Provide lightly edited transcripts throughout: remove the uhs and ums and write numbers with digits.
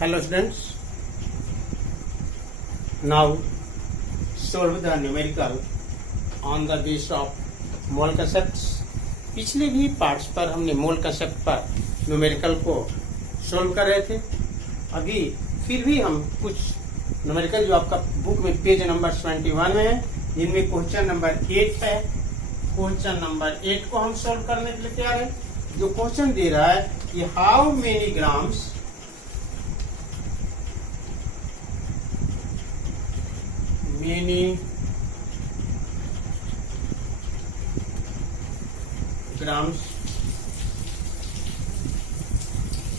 Hello students, now solve the numerical on the base of mole concepts। पिछले भी parts पर हमने मोल concept पर न्यूमेरिकल को सोल्व कर रहे थे। अभी फिर भी हम कुछ न्यूमेरिकल जो आपका बुक में पेज नंबर 21 में है, जिनमें क्वेश्चन नंबर 8 है। क्वेश्चन नंबर 8 को हम सोल्व करने के लिए तैयार है। जो क्वेश्चन दे रहा है कि how many grams many grams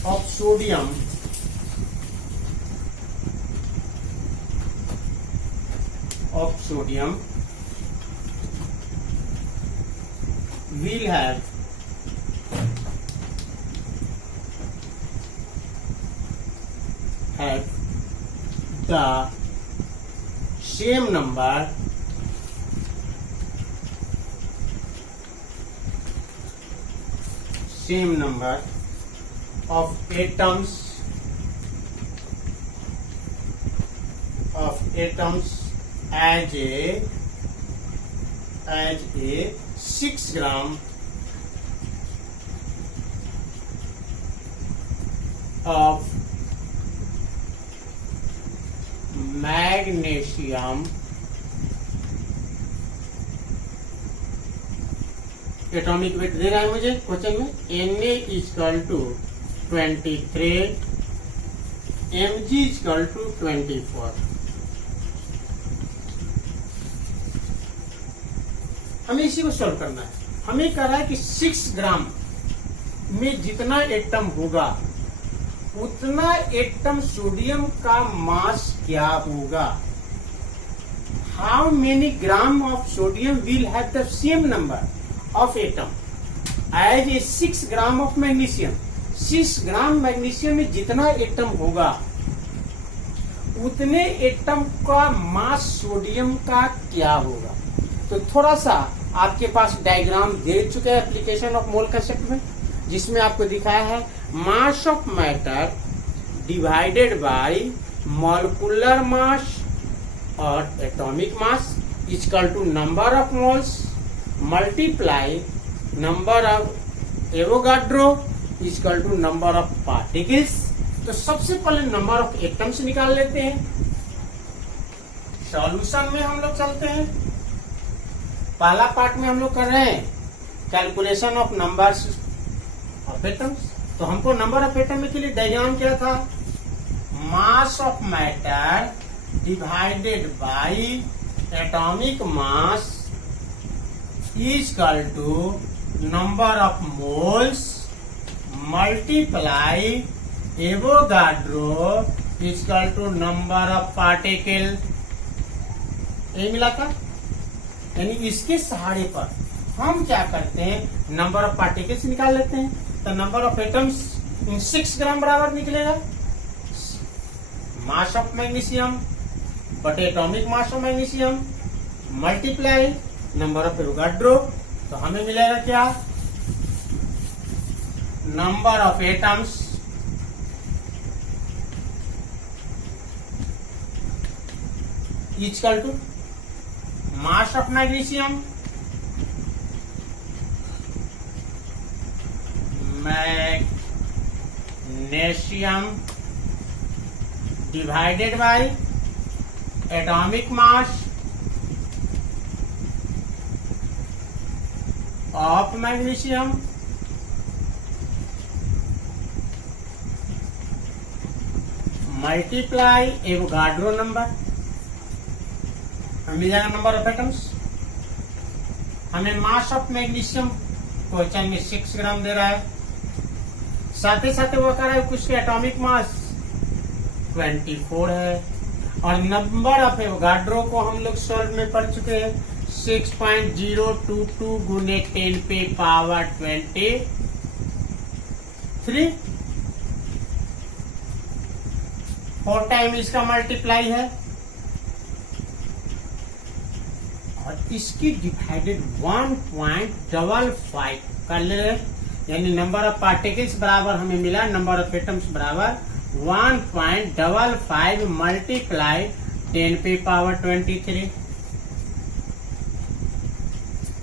of sodium will have the same number of atoms as a 6 gram of magnesium. Atomic weight दे रहा है मुझे क्वेश्चन में Na=23, Mg=24। हमें इसी को सॉल्व करना है। हमें कह रहा है कि 6 ग्राम में जितना एटम होगा उतना एटम सोडियम का मास क्या होगा। How many gram of sodium will have the same number of atom as a 6 gram of magnesium. 6 gram magnesium में जितना एटम होगा उतने एटम का मास सोडियम का क्या होगा। तो थोड़ा सा आपके पास डायग्राम दे चुके हैं एप्लीकेशन ऑफ मोल कंसेप्ट में, जिसमें आपको दिखाया है mass of matter divided by molecular mass और atomic mass equal to number of moles multiply number of Avogadro equal to number of particles. तो सबसे पहले नंबर ऑफ एटम्स निकाल लेते हैं। सॉल्यूशन में हम लोग चलते हैं। पहला पार्ट में हम लोग कर रहे हैं calculation of numbers of atoms. तो हमको नंबर ऑफ एटम के लिए डायग्राम क्या था, mass of matter divided by atomic mass equal to number of moles multiply Avogadro equal to number of particle. ये मिला था। यानी इसके सहारे पर हम क्या करते हैं, नंबर ऑफ पार्टिकल्स निकाल लेते हैं। तो number of atoms in 6 gram बराबर निकलेगा मास ऑफ मैग्नीशियम बटे atomic mass of magnesium multiply number of Avogadro. तो हमें मिलेगा क्या, number of atoms equal to mass of magnesium divided by atomic mass of magnesium multiply Avogadro number. मिल जाएगा number of atoms. हमें मास of magnesium question में 6 ग्राम दे रहा है, साथ ही साथ वो कह रहा है कुछ एटॉमिक मास 24 है, और नंबर ऑफ एवोगाड्रो को हम लोग सॉल्व में पढ़ चुके हैं 6.022 गुने 10 पे पावर 23। 4 टाइम इसका मल्टीप्लाई है और इसकी डिवाइडेड 1.55 कर ले, यानी नंबर ऑफ पार्टिकल्स बराबर हमें मिला नंबर ऑफ एटम्स बराबर 1.55 मल्टीप्लाई 10⁻23,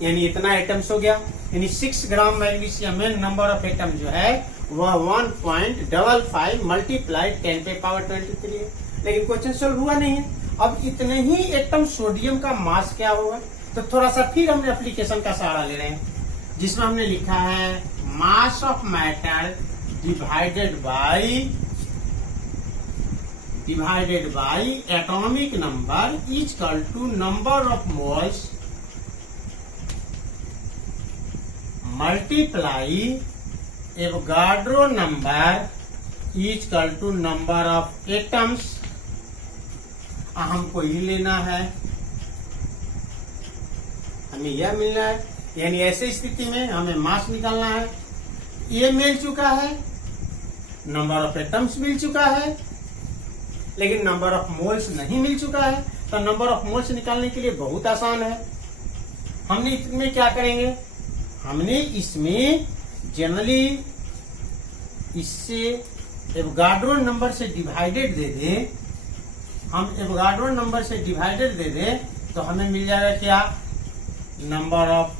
यानी इतना एटम्स हो गया। यानी 6 ग्राम मैग्नीशियम में नंबर ऑफ एटम जो है वह 1.55 मल्टीप्लाई 10⁻23 है। लेकिन क्वेश्चन सोल्व हुआ नहीं है। अब इतने ही एटम सोडियम का मास क्या होगा, तो थोड़ा सा फिर हमने एप्लीकेशन का सहारा ले रहे हैं, जिसमें हमने लिखा है mass of matter divided by atomic number is equal to number of moles multiply Avogadro number is equal to number of atoms. हमको ही लेना है, हमें यह मिलना है। यानी ऐसे स्थिति में हमें मास निकालना है। ये मिल चुका है, नंबर ऑफ एटम्स मिल चुका है, लेकिन नंबर ऑफ मोल्स नहीं मिल चुका है। तो नंबर ऑफ मोल्स निकालने के लिए बहुत आसान है। हमने इसमें क्या करेंगे, हमने इसमें जनरली इससे एवोगाड्रो नंबर से डिवाइडेड दे दें। हम एवोगाड्रो नंबर से डिवाइडेड दे दें तो हमें मिल जाएगा क्या, नंबर ऑफ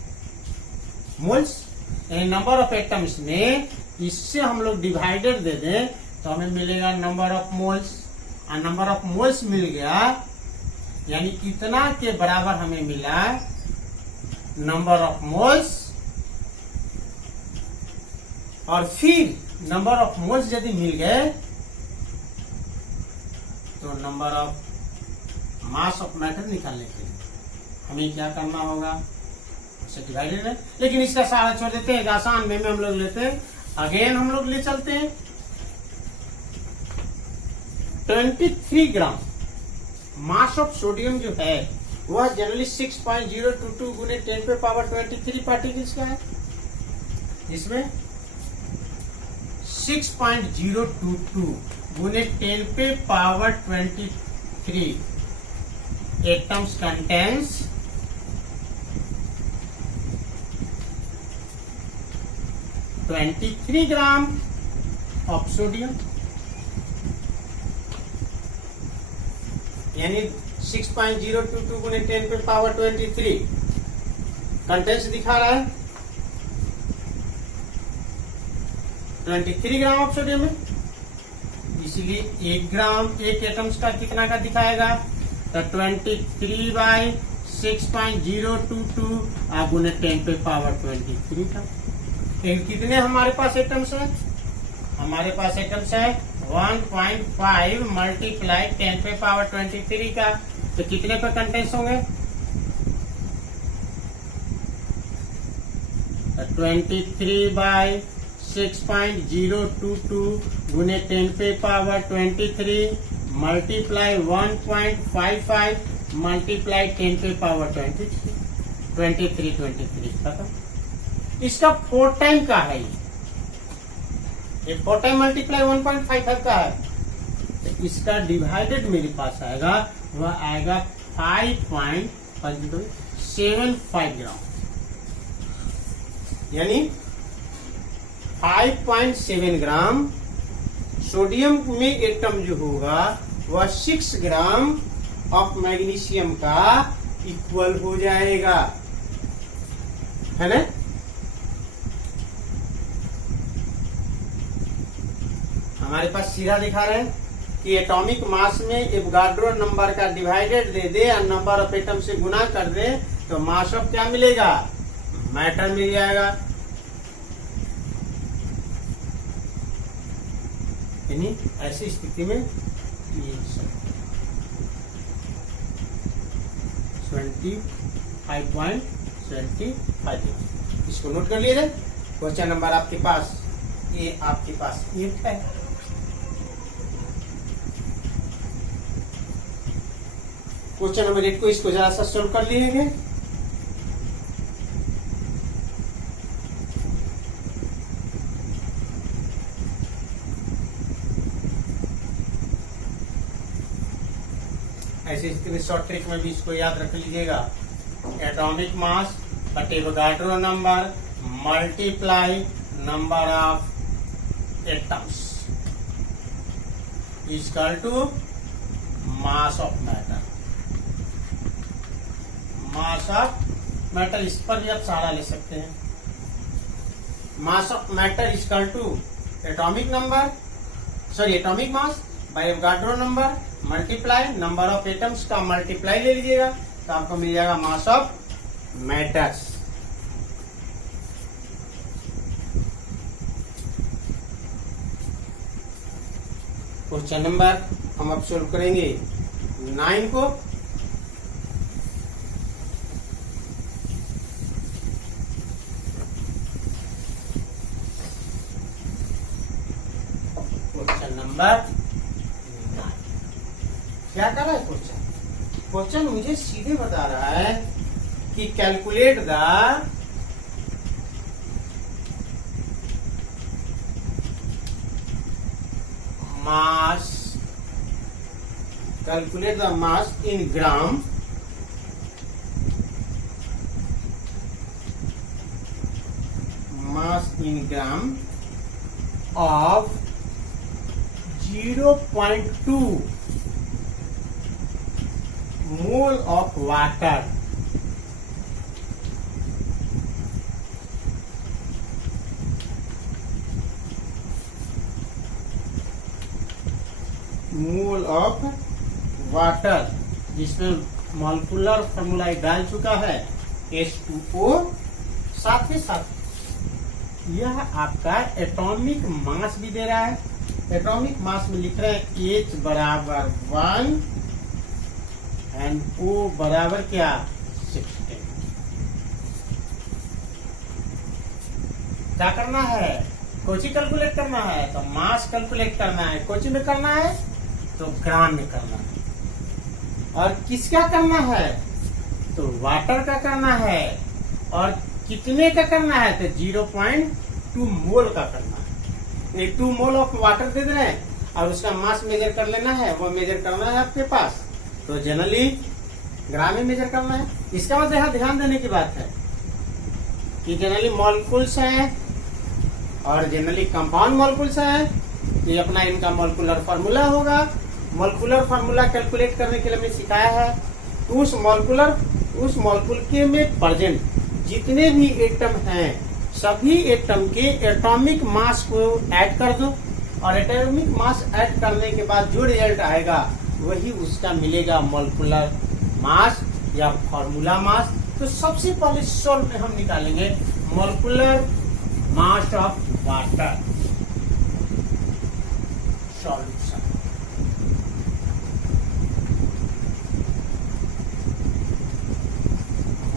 मोल्स। यानी नंबर ऑफ एटम्स में इससे हम लोग डिवाइडेड दे दें तो हमें मिलेगा नंबर ऑफ मोल्स। और नंबर ऑफ मोल्स मिल गया, यानी इतना के बराबर हमें मिला नंबर ऑफ मोल्स। और फिर नंबर ऑफ मोल्स यदि मिल गए तो number of mass of matter निकालने के लिए हमें क्या करना होगा, उससे डिवाइडेड है। लेकिन इसका सहारा छोड़ देते हैं, आसान में हम लोग लेते हैं। अगेन हम लोग ले चलते हैं 23 ग्राम मास ऑफ सोडियम जो है वह जनरली 6.022 गुने 10⁻23 पार्टिकल्स का है। इसमें 6.022 गुने 10⁻23 atoms contains 23 gram of sodium. यानी 6.022 गुने 10⁻23 कंटेंट्स दिखा रहा है 23 ग्राम ऑफ सोडियम है। इसलिए 1 ग्राम एक एटम्स का कितना का दिखाएगा, तो 23/6.022 गुने 10⁻23 का। कितने हमारे पास एटम्स है, हमारे पास एटम्स है 1.5 मल्टीप्लाई 10⁻23 का। तो कितने पे कंटेंट्स होंगे, 23/6.022 गुने 10⁻23 मल्टीप्लाई 1.55 मल्टीप्लाई 10⁻23 खत्म। इसका 4 टाइम का है, ये 4 टाइम मल्टीप्लाई 1.55 का है। तो इसका डिवाइडेड मेरे पास आएगा, वह आएगा 5.75 ग्राम। यानी 5.7 ग्राम सोडियम में एटम जो होगा वह 6 ग्राम ऑफ मैग्नीशियम का इक्वल हो जाएगा, है ना। हमारे पास सीधा दिखा रहे हैं कि एटॉमिक मास में एवोगाड्रो नंबर का डिवाइडेड दे दे और नंबर ऑफ एटम से गुना कर दे तो मास ऑफ क्या मिलेगा, मैटर मिल जाएगा। यानी ऐसी स्थिति में 25.75 इसको नोट कर लीजिए। क्वेश्चन नंबर आपके पास ये आपके पास 8 है। क्वेश्चन नंबर 8 को इसको जरा सा सॉल्व कर लीजिए। ऐसी स्थिति में शॉर्ट ट्रिक में भी इसको याद रख लीजिएगा, एटॉमिक मास बटे Avogadro number multiply number of atoms. Equal to mass of matter. Mass of matter, इस पर भी आप सहारा ले सकते हैं। Mass of matter equal to atomic number, sorry atomic mass by Avogadro number multiply number of atoms का multiply ले लीजिएगा तो आपको मिल जाएगा mass of matters. Question number हम अब सोल्व करेंगे 9 को। क्वेश्चन नंबर 9 क्या कर रहा है क्वेश्चन? क्वेश्चन मुझे सीधे बता रहा है कि calculate the mass, calculate the mass in gram of 0.2 mole of water mole of water, जिसमें मॉलिक्यूलर फॉर्मूला डाल चुका है H2O। साथ ही साथ यह आपका एटॉमिक मास भी दे रहा है। एटॉमिक मास में लिख रहे हैं H बराबर 1 एंड O बराबर क्या 16। क्या करना है? कोची कैलकुलेट करना है तो मास कैलकुलेट करना है। कोची में करना है तो ग्राम में करना है। और किसका करना है तो वाटर का करना है। और कितने का करना है तो 0.2 मोल का करना है। ये 2 मोल ऑफ वाटर दे रहे हैं और उसका मास मेजर कर लेना है। वो मेजर करना है आपके पास तो जनरली ग्राम में मेजर करना है। इसका मतलब यहाँ ध्यान देने की बात है कि जनरली मॉलिक्यूल्स हैं और जनरली कंपाउंड मॉलिक्यूल्स हैं। ये अपना इनका मॉलिक्यूलर फार्मूला होगा। मॉलिक्यूलर फार्मूला कैलकुलेट करने के लिए हमने सिखाया है। तो उस मॉलिक्यूल के में प्रेजेंट जितने भी एटम हैं सभी एटम के एटॉमिक मास को ऐड कर दो और एटॉमिक मास ऐड करने के बाद जो रिजल्ट आएगा वही उसका मिलेगा मॉलिक्यूलर मास या फार्मूला मास। तो सबसे पहले सॉल्व में हम निकालेंगे molecular mass of water. Solution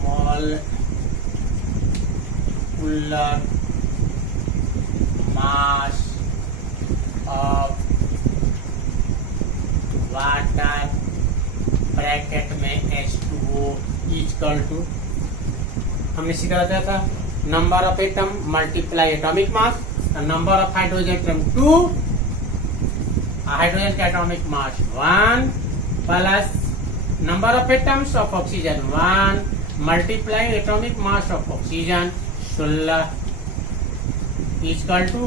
molecular mass of water bracket में H2O इक्वल टू, हमने सीखा था number of atom multiply atomic mass, number of hydrogen atom 2, hydrogen का atomic mass 1 plus number of atoms of oxygen 1 multiply atomic mass of oxygen 16 equal to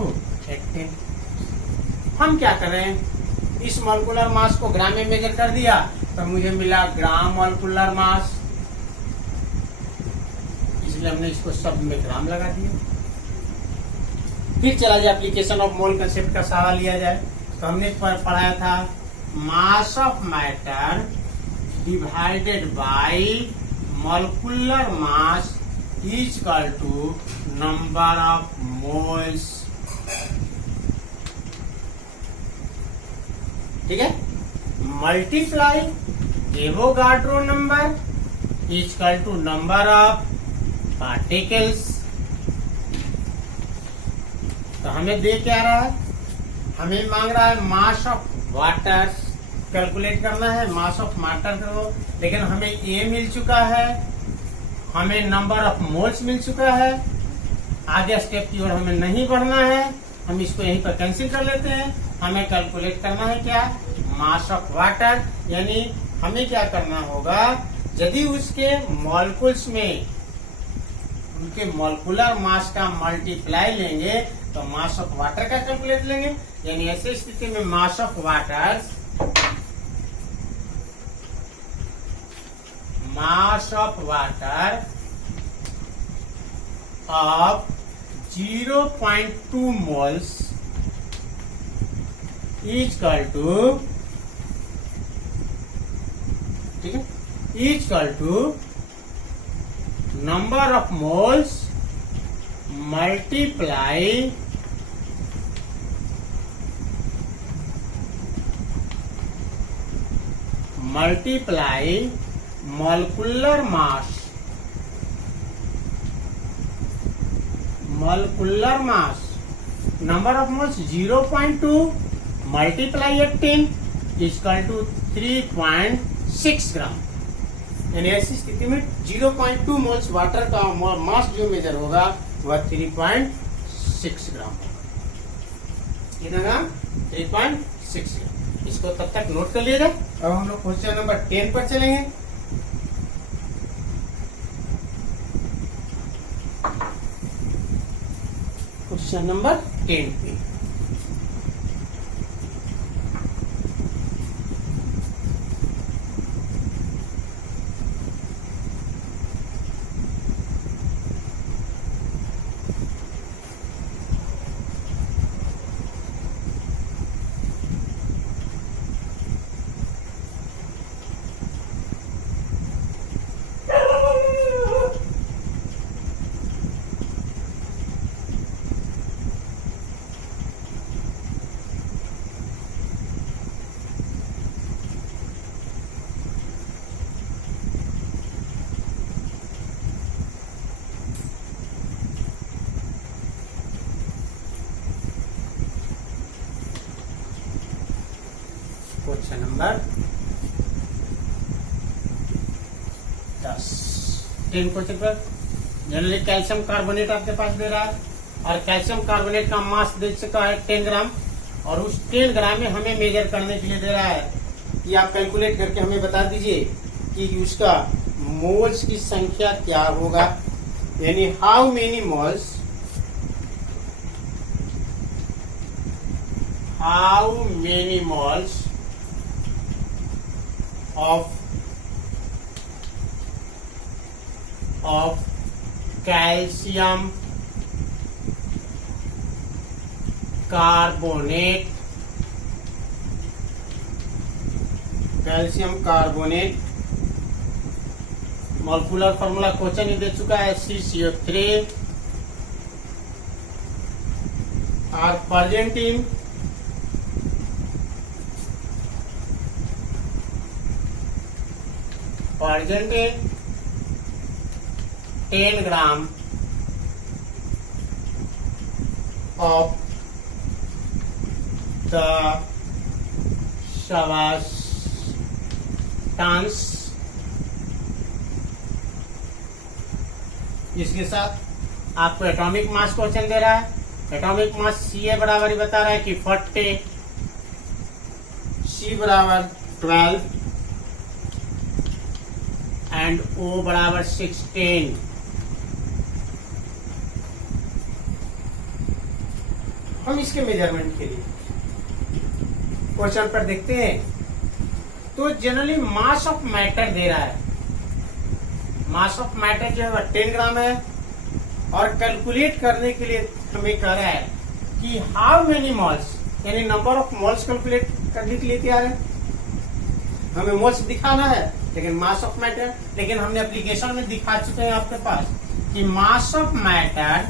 18। हम क्या करें, इस molecular mass को ग्राम में मेजर कर दिया तो मुझे मिला ग्राम मॉलिक्यूलर मास, इसलिए हमने इसको सब में ग्राम लगा दिया। फिर चला जाए एप्लीकेशन ऑफ मोल कंसेप्ट का सहारा लिया जाए तो हमने पढ़ाया था mass of matter divided by molecular mass equal to number of moles. ठीक है, multiply Avogadro number equal to number of particles. तो हमें दे क्या रहा है, हमें मांग रहा है मास ऑफ वाटर कैलकुलेट करना है, मास ऑफ वाटर को, लेकिन हमें ए मिल चुका है, हमें नंबर ऑफ मोल्स मिल चुका है। आगे स्टेप की ओर हमें नहीं बढ़ना है, हम इसको यहीं पर कैंसिल कर लेते हैं। हमें कैलकुलेट करना है क्या, मास ऑफ वाटर। यानी हमें क्या करना होगा, यदि उसके मॉलिक्यूल्स में उनके मॉलिक्यूलर मास का मल्टीप्लाई लेंगे तो मास ऑफ वाटर का कैलकुलेट लेंगे। यानी ऐसी स्थिति में mass of water of 0.2 moles equal to, ठीक है, equal to number of moles multiply molecular mass number of moles 0.2 multiply 18 equal to 3.6 gram. यानी ऐसी स्थिति में 0.2 मोल्स वाटर का मास जो मेजर होगा वह 3.6 ग्राम होगा। कितना ग्राम? 3.6 ग्राम। इसको तब तक नोट कर लीजिएगा। अब हम लोग क्वेश्चन नंबर 10 पर चलेंगे। क्वेश्चन नंबर 10 पे क्वेश्चन नंबर 10 क्वेश्चन पर जनरली कैल्शियम कार्बोनेट आपके पास दे रहा है और कैल्शियम कार्बोनेट का मास दे चुका है 10 ग्राम और उस 10 ग्राम में हमें मेजर करने के लिए दे रहा है कि आप कैलकुलेट करके हमें बता दीजिए कि उसका मोल्स की संख्या क्या होगा। यानी how many moles of calcium carbonate molecular formula question ही दे चुका है CCO3 are present in Argentine 10 gram of the substance। इसके साथ आपको एटॉमिक मास क्वेश्चन दे रहा है। एटॉमिक मास Ca बराबर ही बता रहा है कि 40, C बराबर 12 एंड O बराबर 16। हम इसके मेजरमेंट के लिए क्वेश्चन पर देखते हैं तो जनरली मास ऑफ मैटर दे रहा है। मास ऑफ मैटर जो है 10 ग्राम है और कैलकुलेट करने के लिए हमें कह रहा है कि हाउ मेनी मोल्स, यानी नंबर ऑफ मोल्स कैलकुलेट करने के लिए तैयार है। हमें मोल्स दिखाना है लेकिन मास ऑफ मैटर, लेकिन हमने एप्लीकेशन में दिखा चुके हैं आपके पास कि mass of matter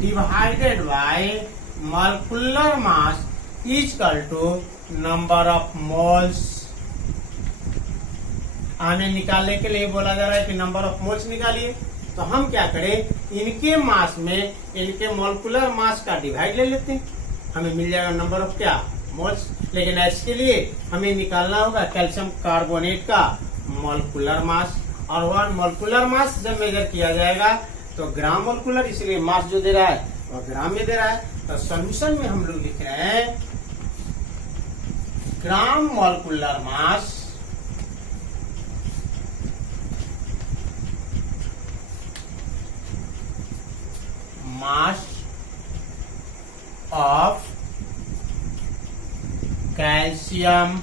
divided by molecular mass equal to number of moles. हमें निकालने के लिए बोला जा रहा है कि नंबर ऑफ मोल्स निकालिए, तो हम क्या करें, इनके मास में इनके मॉलिक्यूलर मास का डिवाइड ले लेते हैं, हमें मिल जाएगा नंबर ऑफ क्या, मोल्स। लेकिन इसके लिए हमें निकालना होगा कैल्शियम कार्बोनेट का मॉलिक्यूलर मास, और वह मॉलिक्यूलर मास जब मेजर किया जाएगा तो ग्राम मॉलिक्यूलर, इसलिए मास जो दे रहा है वह ग्राम में दे रहा है। तो सॉल्यूशन में हम लोग लिख रहे हैं ग्राम molecular mass mass of calcium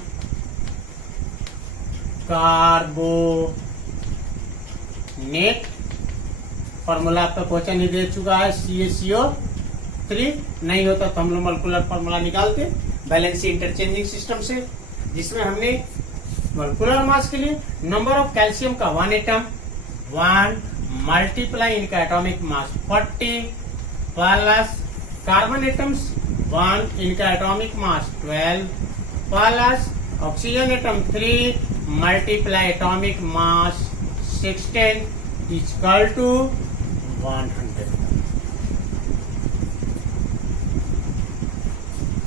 carbonate, formula आपका क्वेश्चन ही दे चुका है, CaCO3, नहीं होता तो हम लोग मोलिकुलर फॉर्मूला निकालते बैलेंसी इंटरचेंजिंग सिस्टम से, जिसमें हमने मोलिकुलर मास के लिए नंबर ऑफ कैल्शियम का 1 एटम 1 मल्टीप्लाई इनका atomic mass 40 plus carbon atoms 1 इनका atomic mass 12 plus oxygen atom 3 multiply atomic mass 16 equal to 100।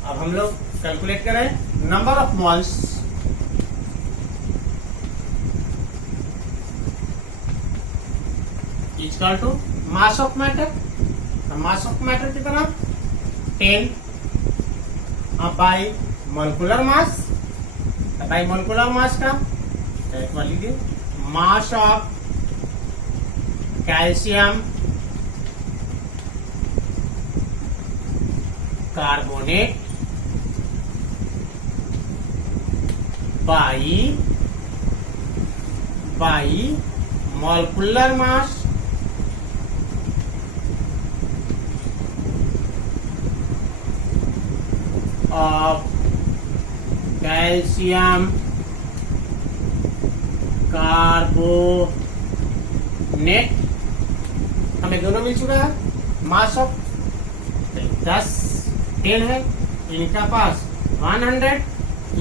अब हम लोग कैलकुलेट करें number of moles equal to mass of matter. Mass of matter कितना 10 by molecular mass, by molecular mass का लीजिए mass of calcium carbonate by molecular mass of calcium carbonate, हमें दोनों मिल चुका है। मास ऑफ 10 है, इनका पास 100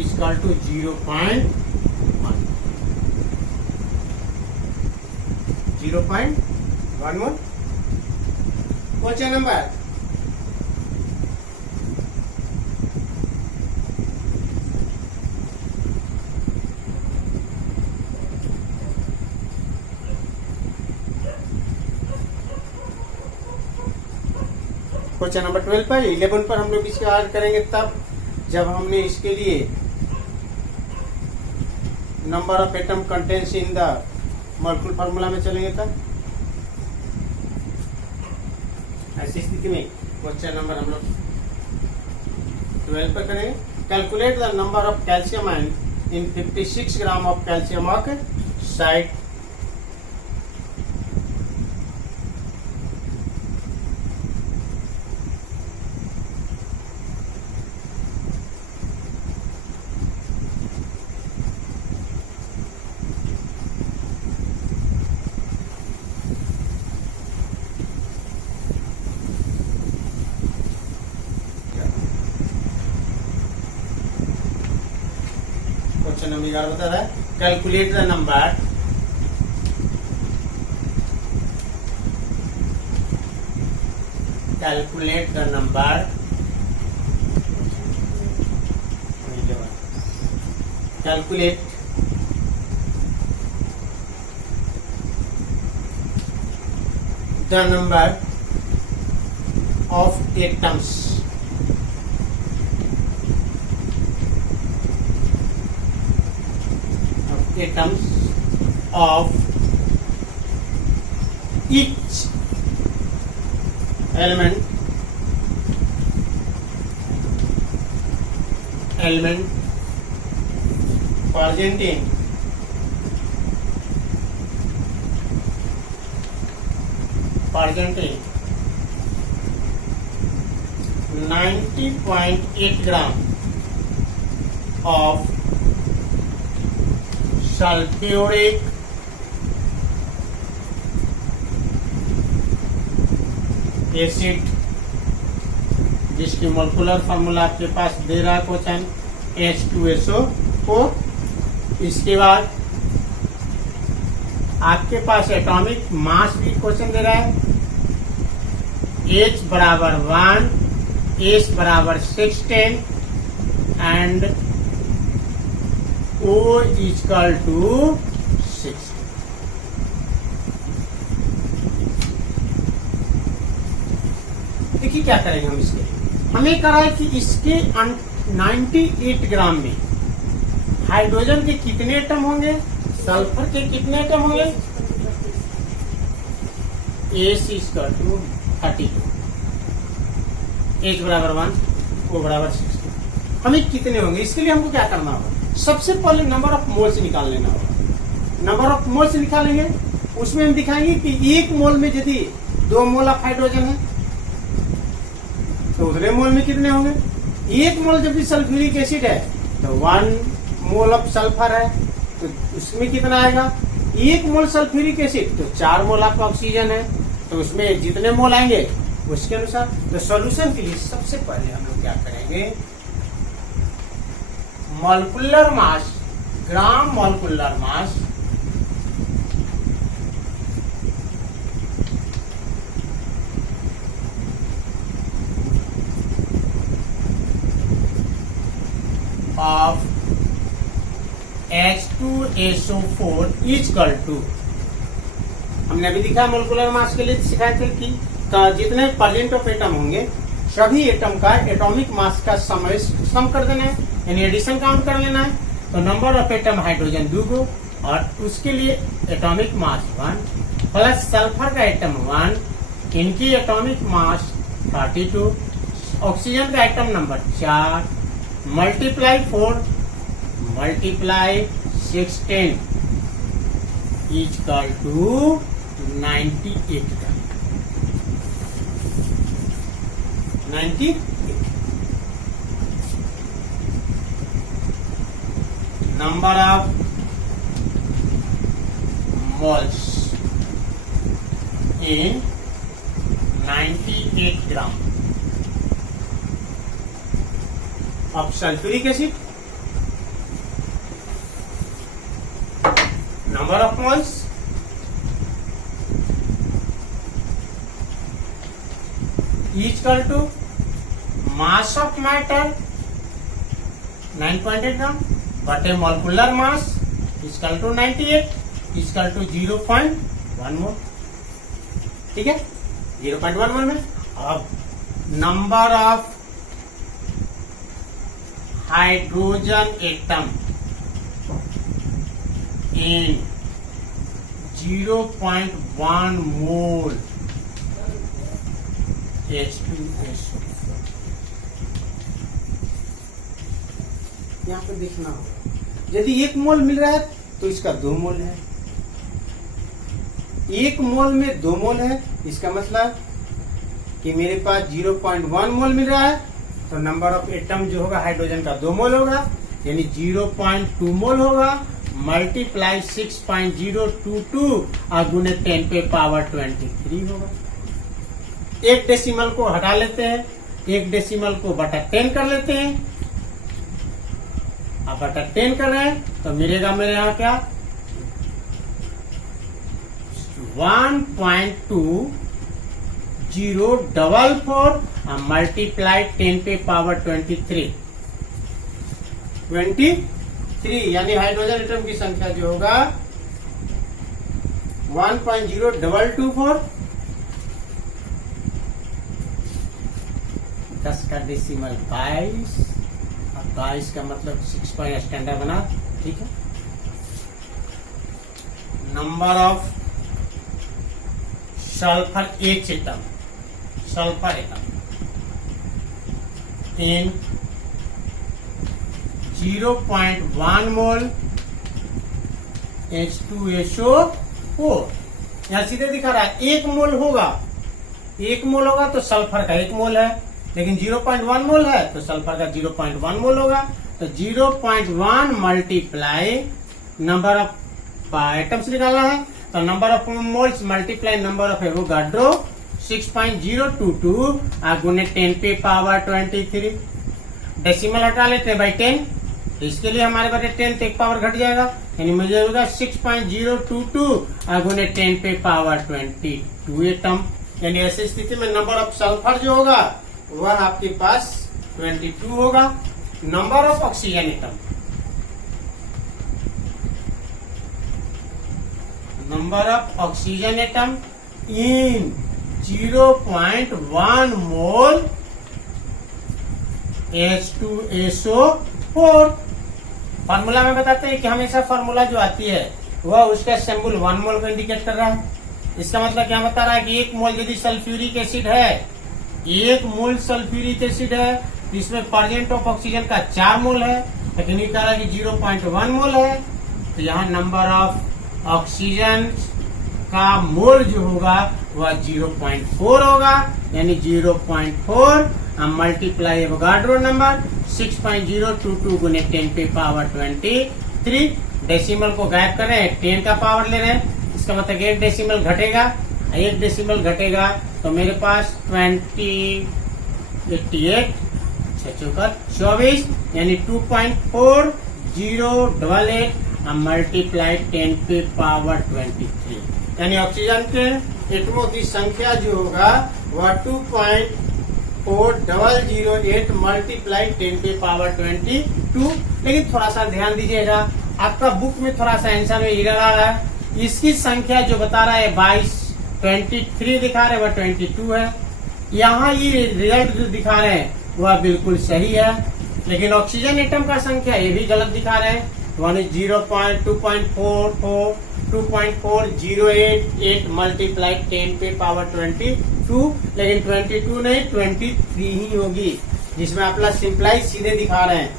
equal to 0.11 question number question number 12 पर 11 पर हम लोग इसके हल करेंगे तब जब हमने इसके लिए number of atom contents in the molecule formula में चलेंगे तब। ऐसी स्थिति में क्वेश्चन नंबर हम लोग 12 पर करेंगे। Calculate the number of calcium ion in 56 gram of calcium oxide. Question number 11 बता रहा है calculate the number calculate the number of atoms of each element presenting 90.8 gram of sulfuric acid, जिसकी molecular formula आपके पास दे रहा है question H2SO4। इसके बाद आपके पास एटॉमिक मास भी क्वेश्चन दे रहा है, H बराबर 1, S बराबर 16 एंड O इक्वल टू 6। देखिए क्या करेंगे हम इसके लिए। हमें करा है कि इसके 98 ग्राम में हाइड्रोजन के कितने एटम होंगे, सल्फर के कितने एटम होंगे, S इक्वल टू 32। H बराबर 1, O बराबर 60। हमें कितने होंगे, इसके लिए हमको क्या करना होगा, सबसे पहले नंबर ऑफ मोल्स निकाल लेना होगा। नंबर ऑफ मोल्स निकालेंगे, उसमें हम दिखाएंगे कि एक मोल में यदि 2 मोल ऑफ हाइड्रोजन है तो दूसरे मोल में कितने होंगे। एक मोल जब भी सल्फ्यूरिक एसिड है तो 1 मोल ऑफ सल्फर है, तो उसमें कितना आएगा, एक मोल सल्फ्यूरिक एसिड तो 4 मोल ऑफ ऑक्सीजन है, तो उसमें जितने मोल आएंगे उसके अनुसार। तो सॉल्यूशन के लिए सबसे पहले हम लोग क्या करेंगे, molecular mass, gram molecular mass of H2SO4 equal to, हमने अभी दिखा मॉलिक्यूलर मास के लिए सिखाए थे कि जितने परसेंट ऑफ एटम होंगे सभी एटम का एटॉमिक मास का सम कर देना है, यानी एडिशन काउंट कर लेना है। तो नंबर ऑफ एटम हाइड्रोजन 2 को, और उसके लिए एटॉमिक मास 1 प्लस सल्फर का एटम 1, इनकी एटॉमिक मास 32, ऑक्सीजन का atom number 4 multiply 4 multiply 16 equal to 98 gram. 98 number of moles in 98 gram of sulfuric acid, number of moles equal to mass of matter 9.8 gram but a molecular mass equal to 98 equal to 0.1 मोल। ठीक है, 0.1 मोल में। अब number of hydrogen atom in 0.1 mole H2SO4, यहाँ पे देखना होगा, यदि 1 मोल मिल रहा है तो इसका 2 मोल है, 1 मोल में 2 मोल है, इसका मतलब कि मेरे पास 0.1 मोल मिल रहा है, तो नंबर ऑफ एटम जो होगा हाइड्रोजन का 2 मोल होगा, यानी 0.2 मोल होगा मल्टीप्लाई 6.022 और गुने 10 पे पावर 23 होगा। एक डेसिमल को हटा लेते हैं, एक डेसिमल को बटा 10 कर लेते हैं, अब बटा 10 कर रहे हैं तो मिलेगा मेरे यहाँ क्या, 1.2044 मल्टीप्लाई 10 पे पावर 23, यानी हाइड्रोजन एटम की संख्या जो होगा 1.0224, 10 का डेसिमल 22, अब 22 का मतलब 6 पॉइंट स्टैंडर्ड बना। ठीक है, number of sulphur H atom, sulphur atom in 0.1 mole H2SO4, यहाँ सीधे दिखा रहा है 1 मोल होगा, 1 मोल होगा तो सल्फर का 1 मोल है, लेकिन 0.1 मोल है तो सल्फर का 0.1 मोल होगा, तो 0.1 मल्टीप्लाई नंबर ऑफ आइटम्स निकालना है, तो number of moles multiply number of Avogadro 6.022 और गुने 10 पे पावर 23, डेसिमल हटा लेते हैं बाई 10, इसके लिए हमारे पास 10 तो एक पावर घट जाएगा, यानी मुझे होगा 6.022 और गुने 10 पे पावर 22 एटम, यानी ऐसी स्थिति में नंबर ऑफ सल्फर जो होगा वह आपके पास 22 होगा। Number of oxygen atom, number of oxygen atom in 0.1 mole H2SO4, formula में बताते हैं कि हमेशा फार्मूला जो आती है वह उसका सिंबल 1 मोल को इंडिकेट कर रहा है। इसका मतलब क्या बता रहा है कि 1 मोल यदि सल्फ्यूरिक एसिड है, 1 मोल सल्फ्यूरिक एसिड है, इसमें प्रेजेंट ऑफ ऑक्सीजन का 4 मोल है, लेकिन ये कह रहा है कि 0.1 मोल है। तो यहाँ नंबर ऑफ ऑक्सीजन का मोल जो होगा वह 0.4 होगा, यानी 0.4 हम मल्टीप्लाई एवोगाड्रो नंबर 6.022 गुने 10 पे पावर 23, डेसिमल को गायब कर रहे हैं, 10 का पावर ले रहे हैं, इसका मतलब 1 डेसिमल घटेगा, 1 डेसिमल घटेगा तो मेरे पास 88 24 यानी 2.4088 मल्टीप्लाई 10 पे पावर 23, यानी ऑक्सीजन के एटमों की संख्या जो होगा वह 2.4008 मल्टीप्लाई 10 पे पावर 22। लेकिन थोड़ा सा ध्यान दीजिएगा, आपका बुक में थोड़ा सा आंसर में एरर आ रहा है। इसकी संख्या जो बता रहा है 23 दिखा रहे हैं, वह 22 है। यहाँ ये रिजल्ट जो दिखा रहे हैं वह बिल्कुल सही है, लेकिन ऑक्सीजन एटम का संख्या ये भी गलत दिखा रहे हैं। 2.4088 मल्टीप्लाई 10 पे पावर 22, लेकिन 22 नहीं 23 ही होगी, जिसमें आप सिंप्लाइज सीधे दिखा रहे हैं।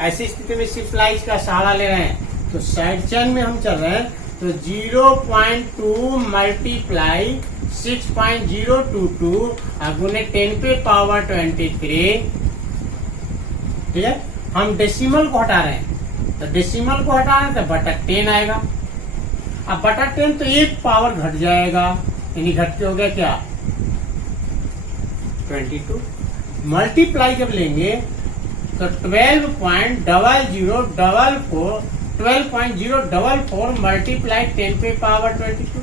ऐसी स्थिति में सिंप्लाइज का सहारा ले रहे हैं, तो साइड चेन में हम चल रहे हैं, तो 0.2 मल्टीप्लाई 6.022 गुने 10 पे पावर 23, ठीक है। हम डेसिमल को हटा रहे हैं, तो डेसिमल को हटा रहे हैं तो बटा 10 आएगा। अब बटा 10 तो 1 पावर घट जाएगा, यानी घट के हो गया क्या 22। मल्टीप्लाई जब लेंगे तो 12.044 मल्टीप्लाई 10 पे पावर 22।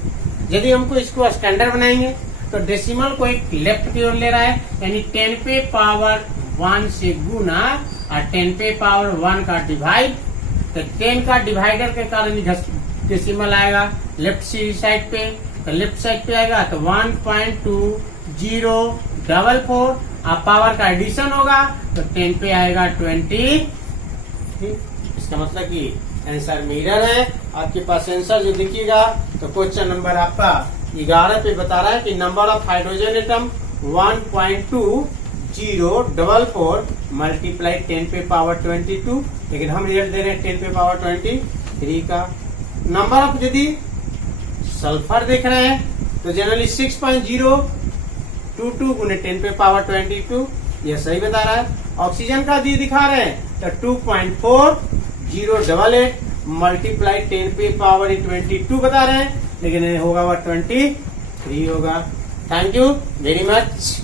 यदि हमको इसको स्टैंडर्ड बनाएंगे तो डेसिमल को एक लेफ्ट की ओर ले रहा है, यानी 10 पे पावर 1 से गुना और 10 पे पावर 1 का डिवाइड, तो 10 का डिवाइडर के कारण डेसिमल आएगा लेफ्ट साइड पे, तो लेफ्ट साइड पे आएगा तो 1.2044 और पावर का एडिशन होगा तो 10 पे आएगा 20। इसका मतलब कि आंसर मिरर है। आपके पास आंसर जो दिखेगा तो क्वेश्चन नंबर आपका 11 पे बता रहा है कि number of hydrogen atom 1.2044 multiply 10 पे पावर 22, लेकिन हम रिजल्ट दे रहे हैं 10 पे पावर 23 का। नंबर ऑफ यदि सल्फर देख रहे हैं तो जनरली 6.022 गुने 10 पे पावर 22, यह सही बता रहा है। ऑक्सीजन का दी दिखा रहे हैं तो 2.4088 मल्टीप्लाई 10 पे पावर 22 बता रहे हैं, लेकिन होगा वह 23 होगा। Thank you very much.